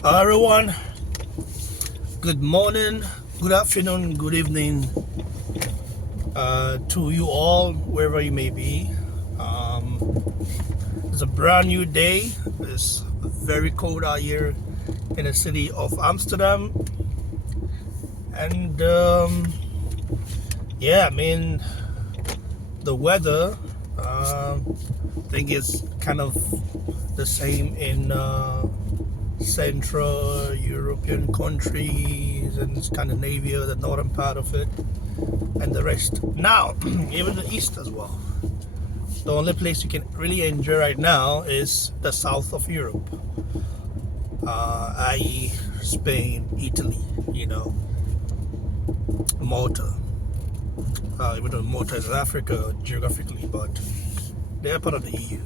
Hello everyone, good morning, good afternoon, good evening to you all, wherever you may be. Um, it's a brand new day. It's very cold out here in the city of Amsterdam. And yeah, I mean, the weather, I think it's kind of the same in Central European countries and Scandinavia, the northern part of it, and the rest. Now, even the east as well. The only place you can really enjoy right now is the south of Europe, i.e., Spain, Italy, Malta. Even though Malta is Africa geographically, but they're part of the EU.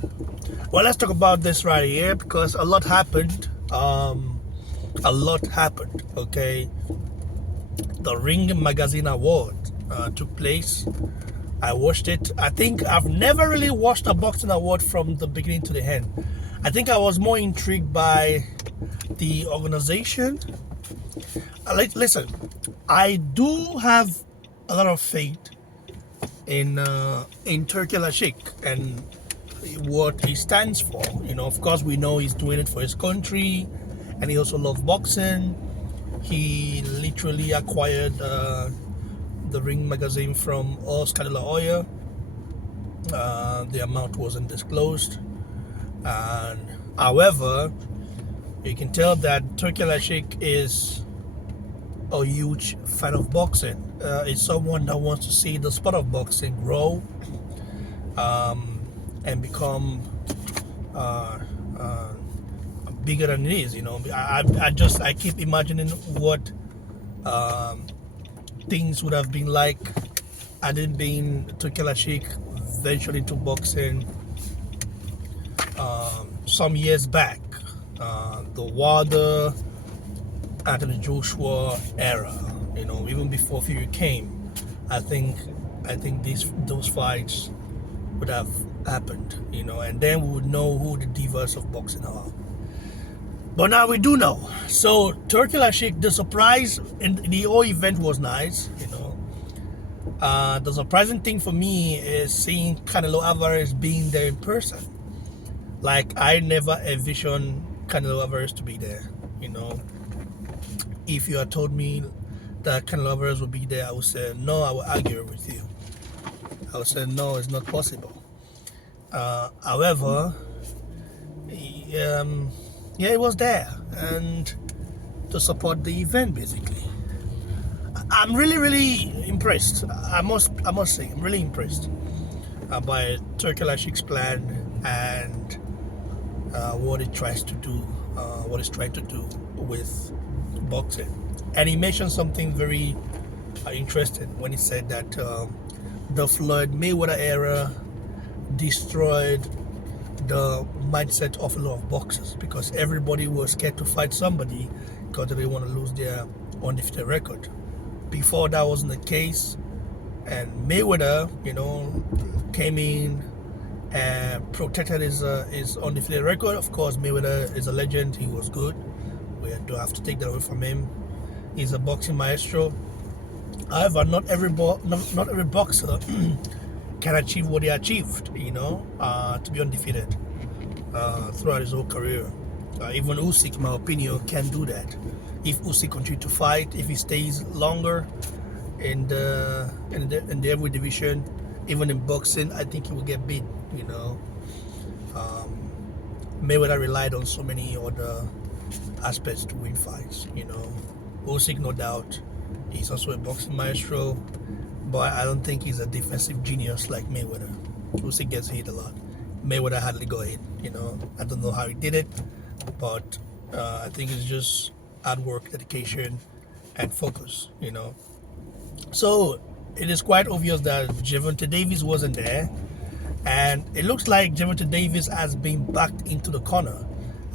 Well, let's talk about this right here because a lot happened. A lot happened. Okay, the Ring Magazine Award took place. I watched it. I think I've never really watched a boxing award from the beginning to the end. I think I was more intrigued by the organization. Listen, I do have a lot of faith in Turkey Lashik and what he stands for. Of course, we know he's doing it for his country, and he also loves boxing. He literally acquired the Ring magazine from Canelo. The amount wasn't disclosed, and however, you can tell that Turkey Lashik is a huge fan of boxing. It's someone that wants to see the sport of boxing grow and become uh, uh, bigger than it is. I keep imagining what um, things would have been like had it been Turkey Lashik ventured into boxing some years back, the Wilder, Anthony Joshua era. Even before Fury came, I think those fights would have happened. And then we would know who the divas of boxing are. But now we do know. So Turkey Lashik, the surprise in the whole event was nice. The surprising thing for me is seeing Canelo Alvarez being there in person. Like, I never envisioned Canelo Alvarez to be there. If you had told me that Canelo Alvarez would be there, I would say no. I would argue with you. I would say no, it's not possible. However, yeah, it was there, and to support the event, basically. I'm really, really impressed. I must say, I'm really impressed by Turkey Lashik's plan and what it tries to do, what it's trying to do with boxing. And he mentioned something very interesting when he said that the Floyd Mayweather era destroyed the mindset of a lot of boxers because everybody was scared to fight somebody because they didn't want to lose their undefeated record. Before that wasn't the case, and Mayweather, came in and protected his undefeated record. Of course, Mayweather is a legend. He was good. We don't have to take that away from him. He's a boxing maestro. However, not every boxer can achieve what he achieved. To be undefeated throughout his whole career. Even Usyk, in my opinion, can do that. If Usyk continues to fight, if he stays longer in the heavyweight division, even in boxing, I think he will get beat. Mayweather relied on so many other aspects to win fights. Usyk, no doubt, he's also a boxing maestro, but I don't think he's a defensive genius like Mayweather. Usyk gets hit a lot. Mayweather hardly got hit. I don't know how he did it, but I think it's just hard work, dedication, and focus. So it is quite obvious that Gervonta Davis wasn't there, and it looks like Gervonta Davis has been backed into the corner,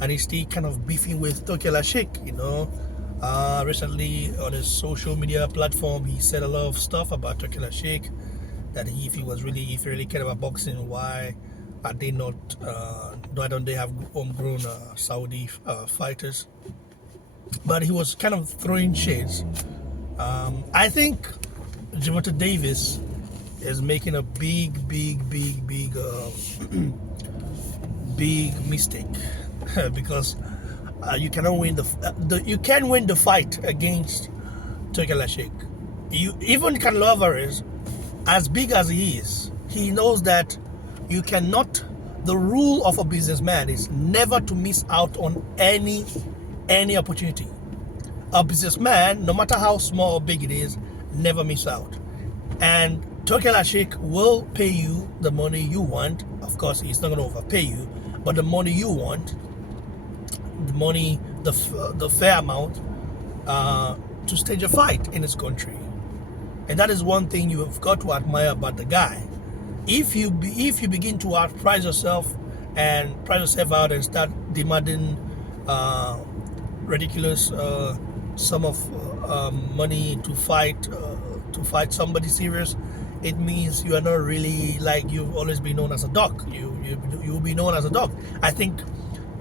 and he's still kind of beefing with Turkey Lashik. Recently on his social media platform, he said a lot of stuff about Turkey Lashik, that if he really cared about boxing, why are they not? Why don't they have homegrown Saudi fighters? but he was kind of throwing shades. I think Gervonta Davis is making a big mistake because you cannot win you can win the fight against Turkalashik. You even Canelo Alvarez, as big as he is, he knows that you cannot. The rule of a businessman is never to miss out on any opportunity. A businessman, no matter how small or big it is, never miss out. And Turkalashik will pay you the money you want. Of course, he's not going to overpay you, but the money you want, the money, the fair amount to stage a fight in this country. And that is one thing you have got to admire about the guy. If you begin to outprice yourself and price yourself out and start demanding ridiculous sum of money to fight somebody serious, it means you are not really, like, you've always been known as a dog. You will be known as a dog. I think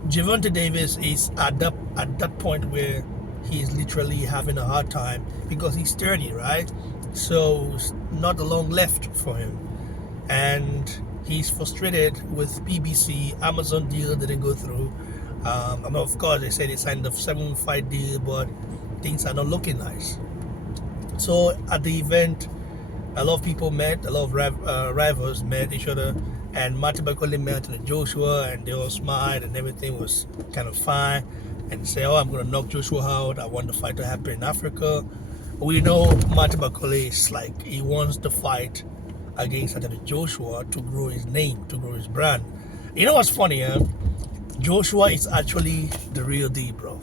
Gervonta Davis is at that point where he's literally having a hard time because he's 30, right? So it's not a long left for him, and he's frustrated with PBC. Amazon deal didn't go through. I mean, of course, they say they signed a 7-fight deal, but things are not looking nice. So at the event, a lot of people met, a lot of rivals met each other, and Martin Bakole met and Joshua, and they all smiled, and everything was kind of fine. And say, "Oh, I'm going to knock Joshua out. I want the fight to happen in Africa." We know Martin Bakole is like, he wants the fight against Anthony Joshua to grow his name, to grow his brand. You know what's funny, huh? Joshua is actually the real deal, bro.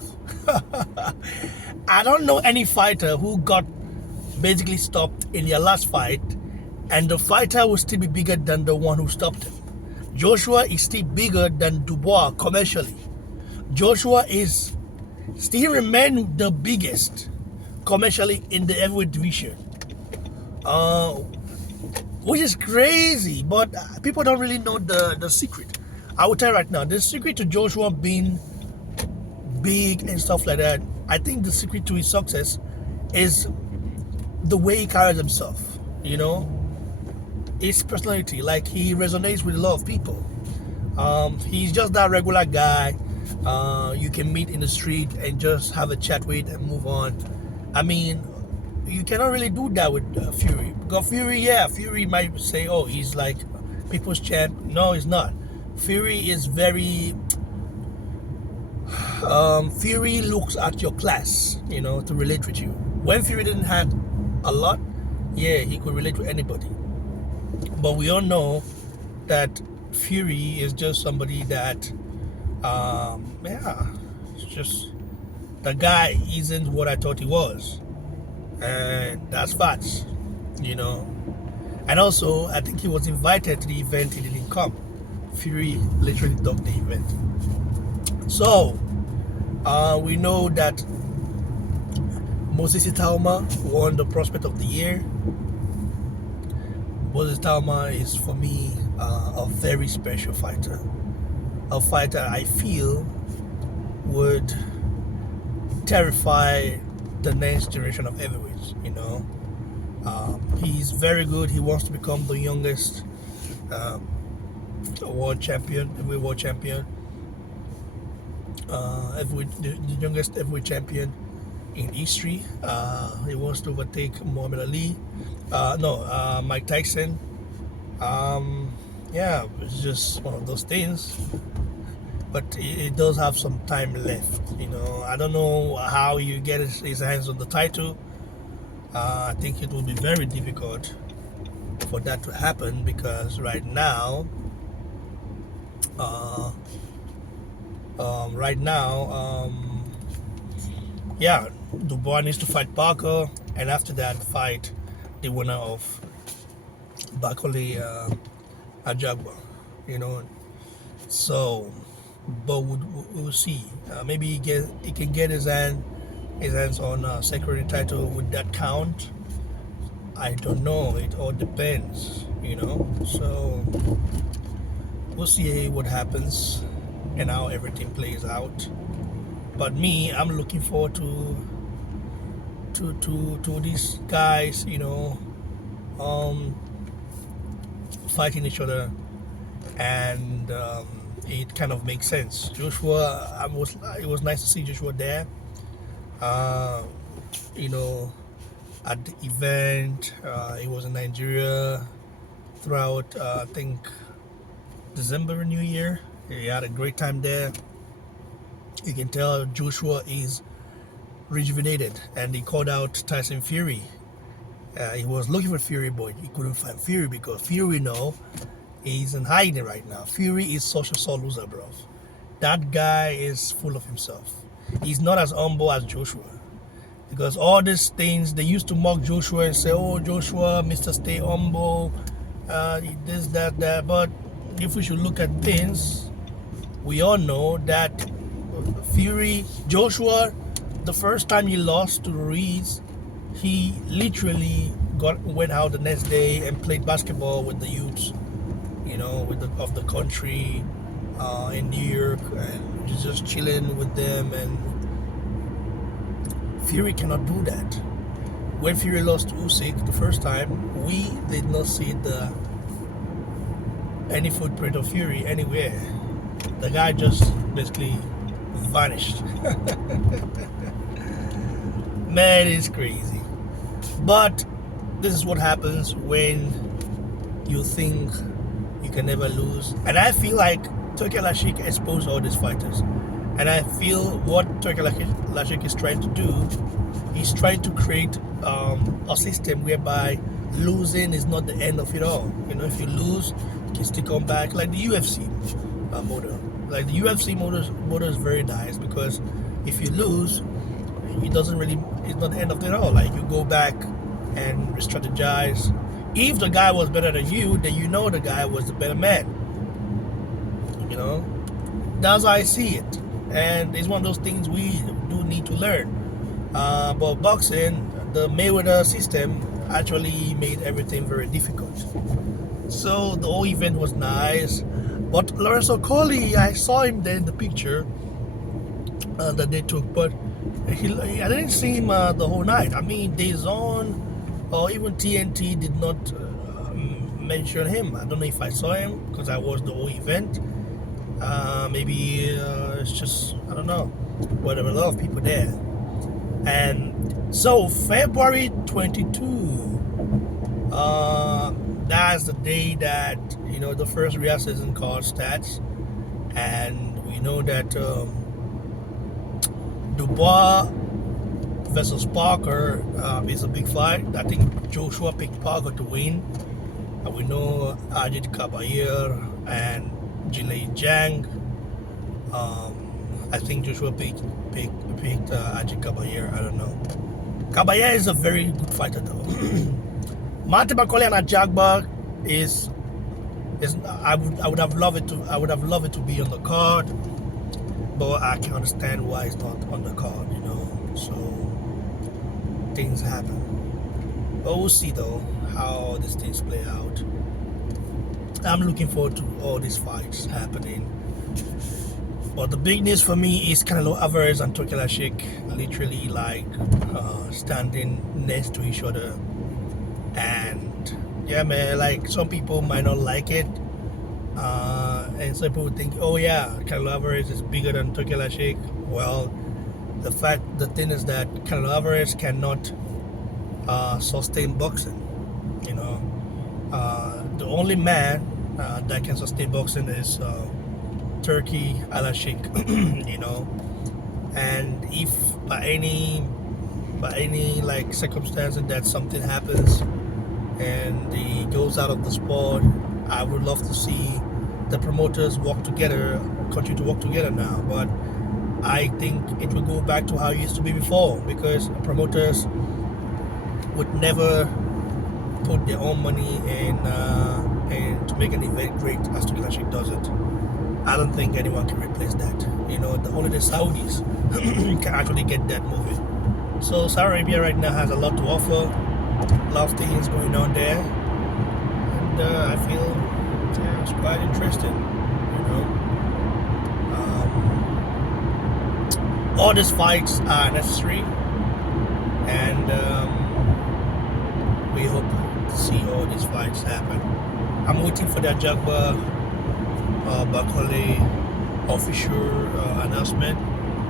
I don't know any fighter who got basically stopped in their last fight, and the fighter will still be bigger than the one who stopped him. Joshua is still bigger than Dubois commercially. Joshua is still remain the biggest commercially in the heavyweight division, which is crazy, but people don't really know the secret. I will tell you right now, the secret to Joshua being big and stuff like that, I think the secret to his success is the way he carries himself, his personality. Like, he resonates with a lot of people. He's just that regular guy you can meet in the street and just have a chat with and move on. I mean, you cannot really do that with Fury. Because Fury might say, "Oh, he's like people's champ." No, he's not. Fury is very Fury looks at your class, to relate with you. When Fury didn't have a lot, yeah, he could relate to anybody. But we all know that Fury is just somebody that, it's just, the guy isn't what I thought he was. And that's facts, And also, I think he was invited to the event, he didn't come. Fury literally ducked the event. So, we know that Moses Itauma won the Prospect of the Year. Moses Itauma is, for me, a very special fighter. A fighter I feel would terrify the next generation of heavyweights, He's very good. He wants to become the youngest world champion, heavyweight champion. The youngest heavyweight champion in history. He wants to overtake Muhammad Ali. Mike Tyson. It's just one of those things. But it does have some time left. I don't know how you get his hands on the title. I think it will be very difficult for that to happen because right now, Dubois needs to fight Parker, and after that, fight the winner of Bakole Ajagba. So, but we'll see. Maybe he can get his hands on security title with that count. I don't know. It all depends. So we'll see what happens and how everything plays out. But me, I'm looking forward to these guys, um, fighting each other, and it kind of makes sense. Joshua, it was nice to see Joshua there. Uh, you know, at the event, he was in Nigeria throughout, I think, December and New Year. He had a great time there. You can tell Joshua is rejuvenated, and he called out Tyson Fury. He was looking for Fury, but he couldn't find Fury because Fury now is in hiding right now. Fury is such a sore loser, bro. That guy is full of himself. He's not as humble as Joshua. Because all these things, they used to mock Joshua and say, oh, Joshua, Mr. Stay Humble, this, that. But if we should look at things, we all know that Joshua, the first time he lost to Ruiz, he literally went out the next day and played basketball with the youths, of the country in New York, and just chilling with them. And Fury cannot do that. When Fury lost to Usyk the first time, we did not see any footprint of Fury anywhere. The guy just basically vanished. Man, it's crazy. But this is what happens when you think you can never lose. And I feel like Turki Lashik exposed all these fighters. And I feel what Turki Lashik is trying to do, he's trying to create a system whereby losing is not the end of it all. If you lose, you can still come back, like the UFC model. Like the UFC model is very nice, because if you lose, it's not the end of it all. Like, you go back and strategize. If the guy was better than you, then the guy was the better man. That's how I see it. And it's one of those things we do need to learn. But boxing, the Mayweather system actually made everything very difficult. So the whole event was nice. But Lawrence Okolie, I saw him there in the picture that they took, but I didn't see him the whole night. I mean, DAZN or even TNT did not mention him. I don't know if I saw him because I watched the whole event. Maybe it's just, I don't know. But there were a lot of people there. And so February 22, that's the day that the first real season card starts, and we know that Dubois versus Parker is a big fight. I think Joshua picked Parker to win. We know Ajit Caballero and Jilei Zhang. I think Joshua picked Ajit Caballero. I don't know. Caballero is a very good fighter though. Martin Bakole and Ajagba is I would have loved it to be on the card, but I can understand why it's not on the card. So things happen. But we'll see though how these things play out. I'm looking forward to all these fights happening. But the big news for me is Canelo Alvarez and Turki Lashik literally standing next to each other. And yeah, man, like, some people might not like it. And some people think, oh yeah, Canelo Alvarez is bigger than Turki Lashik. Well, the thing is that Canelo Alvarez cannot sustain boxing. The only man that can sustain boxing is Turki Lashik. And if by any circumstance that something happens and he goes out of the sport, I would love to see the promoters continue to work together now. But I think it will go back to how it used to be before, because promoters would never put their own money in to make an event great as Turki Lashik does it. I don't think anyone can replace that. Only the Saudis can actually get that moving. So Saudi Arabia right now has a lot to offer, a lot of things going on there, and I feel it's quite interesting. all these fights are necessary, and we hope to see all these fights happen. I'm waiting for the Jagba Bakole official announcement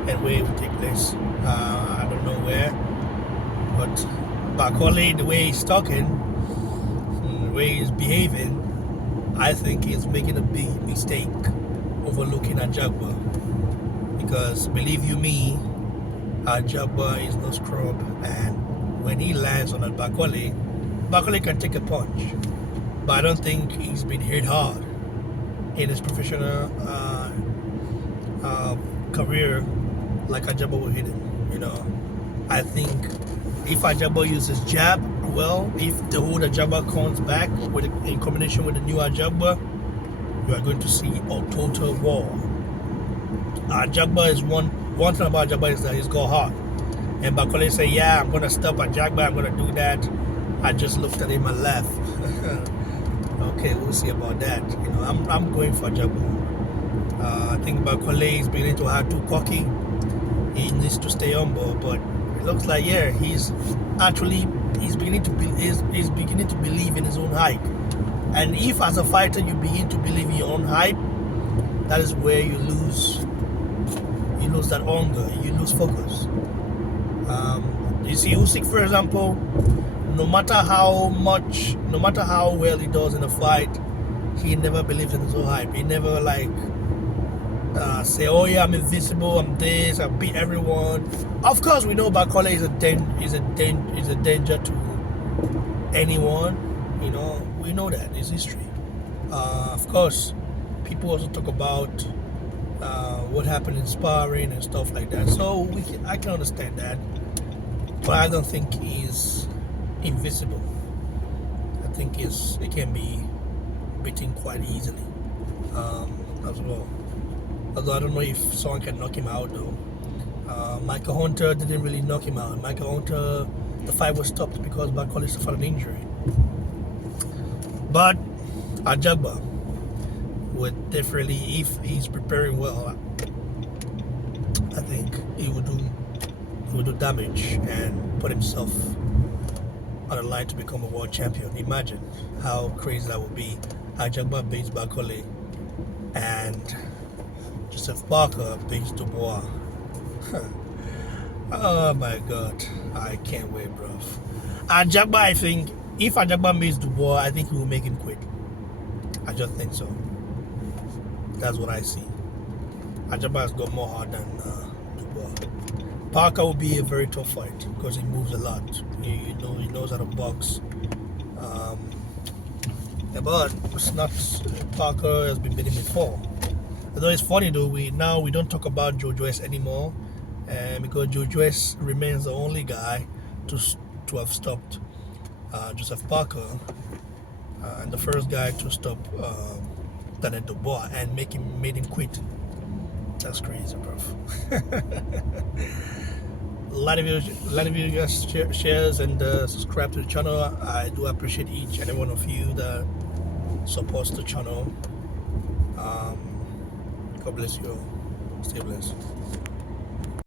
and where it will take place. I don't know where, but Bakole, the way he's talking, the way he's behaving, I think he's making a big mistake overlooking Jagba. Because believe you me, Jagba is no scrub, and when he lands on a Bakole can take a punch. But I don't think he's been hit hard in his professional career like Jagba will hit him. I think if Jagba uses jab well, if the old Jagba comes back in combination with the new Jagba, you are going to see a total war. Jagba is one thing about Jagba is that he's got heart. And Bakole say, yeah, I'm gonna stop at Jagba, I'm gonna do that. I just looked at him and laughed. Okay, we'll see about that. I'm going for Jagba. I think Bakole is beginning to have too cocky. He needs to stay humble, but it looks like he's beginning to believe in his own hype. And if as a fighter you begin to believe in your own hype, that is where you lose that hunger, you lose focus. You see Usyk, for example, no matter how well he does in a fight, he never believes in his own hype. He never say, oh yeah, I'm invincible, I'm this, I beat everyone. Of course, we know Bakole is a danger to anyone. We know that. It's history. Of course, people also talk about what happened in sparring and stuff like that. So I can understand that, but I don't think he's invincible. I think it can be beaten quite easily as well. Although I don't know if someone can knock him out though. Michael Hunter didn't really knock him out. Michael Hunter, the fight was stopped because Bakole suffered an injury. But Jagba would definitely, if he's preparing well, I think he would do damage and put himself on the line to become a world champion. Imagine how crazy that would be. Jagba beats Bakole and Joseph Parker beats Dubois. Oh my God, I can't wait, bro. Jagba, I think, if Jagba beats Dubois, I think he will make him quit. I just think so. That's what I see. Jagba has got more heart than Dubois. Parker will be a very tough fight because he moves a lot. He knows how to box. But it's not. Parker has been beaten before. Although it's funny though, we don't talk about Joe Joyce anymore, because Joe Joyce remains the only guy to have stopped Joseph Parker, and the first guy to stop Daniel Dubois and made him quit. That's crazy, bro. A lot of you guys shares and subscribe to the channel. I do appreciate each and every one of you that supports the channel. God bless you all. Stay blessed.